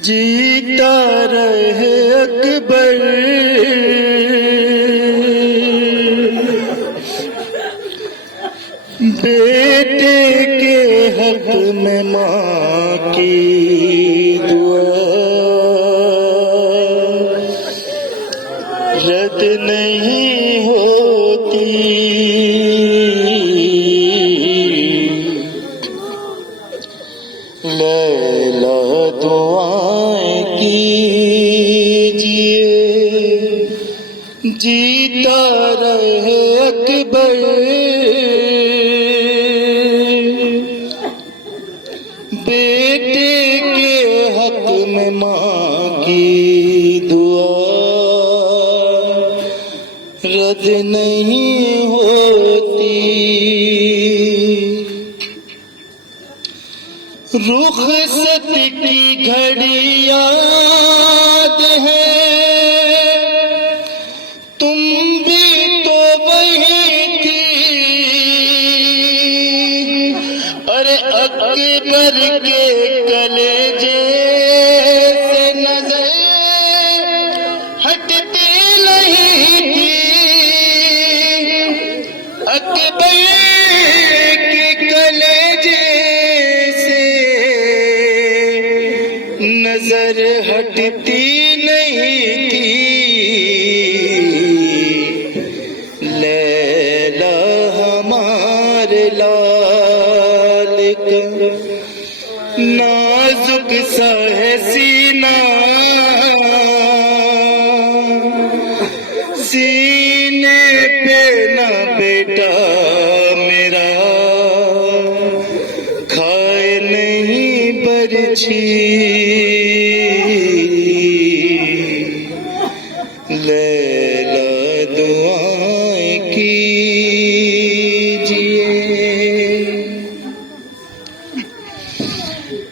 जीता रहे अकबर, बेटे के हक में माँ की दुआ रद्द नहीं होती। लैला दुआएं कीजिए, जीता रहे अकबर, बेटे के हक में माँ की दुआ रद्द नहीं होती। रुखसत की घड़ी याद है, तुम भी तो वही थी। अरे अकबर के कलेजे से नजर हटती नहीं थी। अकबर के कलेजे नजर हटती नहीं थी। लैला हमारे लाल का नाजुक सा है सीना, सीने पे ना बेटा मेरा खाए नहीं बरछी। लैला दुआ